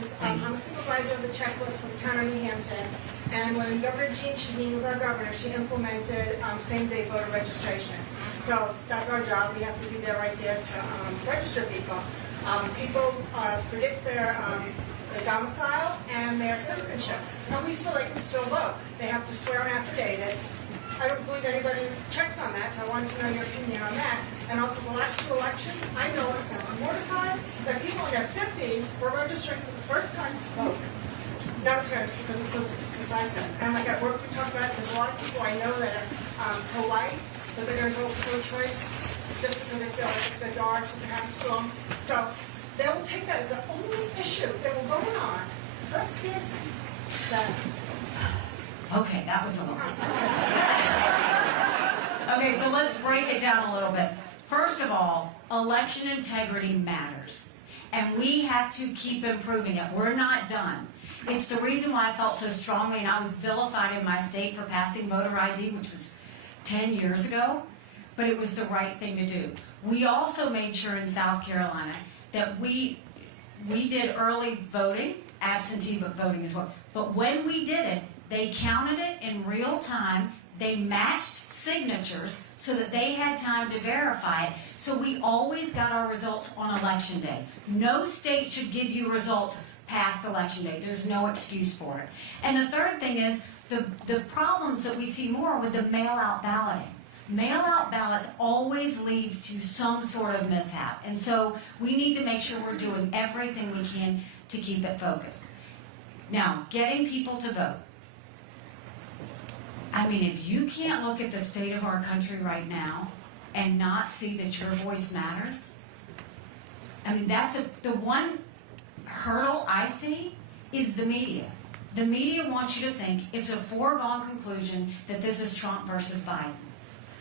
residents. I'm a supervisor of the checklist for the town of New Hampton. And when Governor Jean Shaheen was our governor, she implemented same-day voter registration. So that's our job. We have to be there right there to register people. People predict their domicile and their citizenship. And they can still vote. They have to swear an affidavit. I don't believe anybody checks on that, so I wanted to know your opinion on that. And also the last two elections, I noticed, and I'm mortified, that people in their 50s were registering for the first time to vote. That was fair because it's so decisive. And like at work we talk about, there's a lot of people I know that are pro-life, that they're going to vote pro-choice just because they feel like the dark, something happens to them. So they will take that as the only issue that will go on. So that scares them. Okay, that was a lot. Okay, so let's break it down a little bit. First of all, election integrity matters. And we have to keep improving it. We're not done. It's the reason why I felt so strongly, and I was vilified in my state for passing voter ID, which was 10 years ago, but it was the right thing to do. We also made sure in South Carolina that we did early voting, absentee voting as well. But when we did it, they counted it in real time. They matched signatures so that they had time to verify it. So we always got our results on election day. No state should give you results past election day. There's no excuse for it. And the third thing is the problems that we see more with the mail-out balloting. Mail-out ballots always leads to some sort of mishap. And so we need to make sure we're doing everything we can to keep it focused. Now, getting people to vote. I mean, if you can't look at the state of our country right now and not see that your voice matters, I mean, that's the one hurdle I see is the media. The media wants you to think it's a foregone conclusion that this is Trump versus Biden.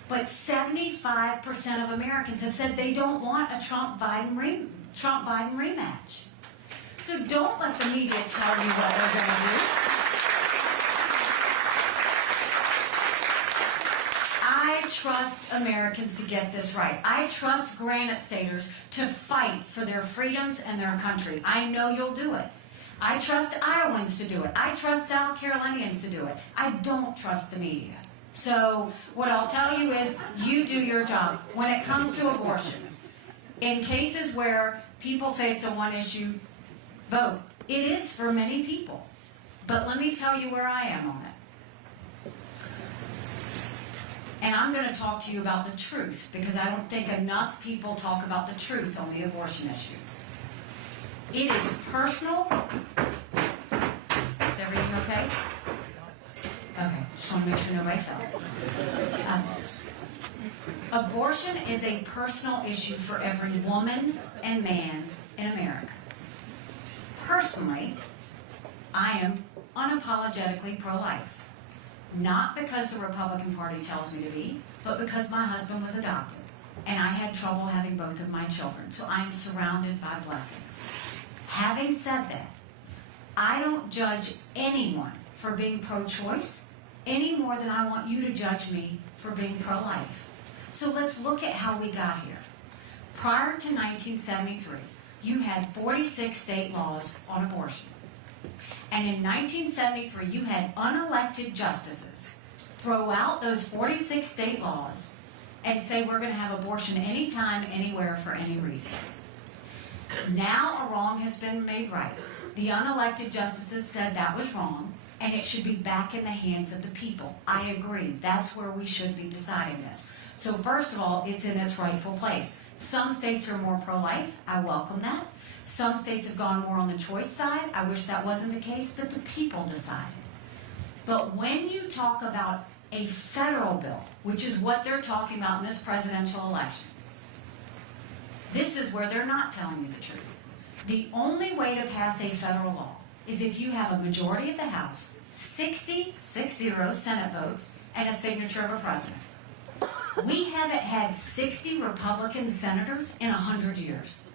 But 75% of Americans have said they don't want a Trump-Biden rematch. So don't let the media tell you what they're going to do. I trust Americans to get this right. I trust Granite Staters to fight for their freedoms and their country. I know you'll do it. I trust Iowans to do it. I trust South Carolinians to do it. I don't trust the media. So what I'll tell you is you do your job. When it comes to abortion, in cases where people say it's a one-issue vote, it is for many people. But let me tell you where I am on it. And I'm going to talk to you about the truth, because I don't think enough people talk about the truth on the abortion issue. It is personal. Is everything okay? Okay, just want to make sure nobody fell. Abortion is a personal issue for every woman and man in America. Personally, I am unapologetically pro-life. Not because the Republican Party tells me to be, but because my husband was adopted. And I had trouble having both of my children. So I am surrounded by blessings. Having said that, I don't judge anyone for being pro-choice any more than I want you to judge me for being pro-life. So let's look at how we got here. Prior to 1973, you had 46 state laws on abortion. And in 1973, you had unelected justices throw out those 46 state laws and say we're going to have abortion anytime, anywhere, for any reason. Now a wrong has been made right. The unelected justices said that was wrong, and it should be back in the hands of the people. I agree. That's where we should be deciding this. So first of all, it's in its rightful place. Some states are more pro-life. I welcome that. Some states have gone more on the choice side. I wish that wasn't the case, but the people decided. But when you talk about a federal bill, which is what they're talking about in this presidential election, this is where they're not telling you the truth. The only way to pass a federal law is if you have a majority of the House, 60 Senate votes, and a signature of a president. We haven't had 60 Republican senators in 100 years.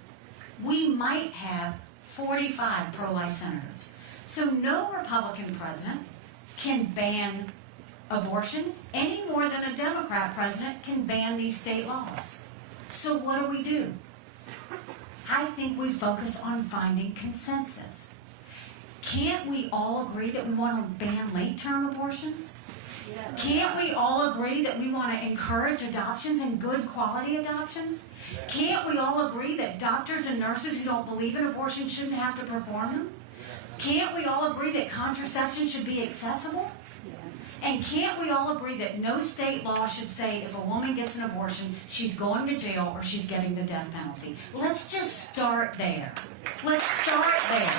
We might have 45 pro-life senators. So no Republican president can ban abortion any more than a Democrat president can ban these state laws. So what do? I think we focus on finding consensus. Can't we all agree that we want to ban late-term abortions? Can't we all agree that we want to encourage adoptions and good quality adoptions? Can't we all agree that doctors and nurses who don't believe in abortion shouldn't have to perform them? Can't we all agree that contraception should be accessible? And can't we all agree that no state law should say if a woman gets an abortion, she's going to jail or she's getting the death penalty? Let's just start there. Let's start there.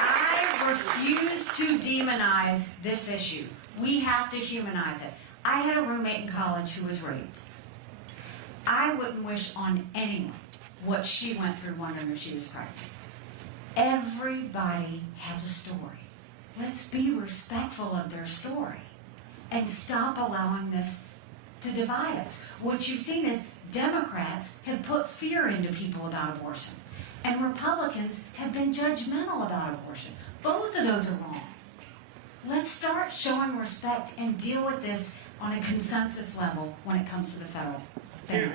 I refuse to demonize this issue. We have to humanize it. I had a roommate in college who was raped. I wouldn't wish on anyone what she went through wondering if she was pregnant. Everybody has a story. Let's be respectful of their story and stop allowing this to divide us. What you've seen is Democrats have put fear into people about abortion, and Republicans have been judgmental about abortion. Both of those are wrong. Let's start showing respect and deal with this on a consensus level when it comes to the federal thing.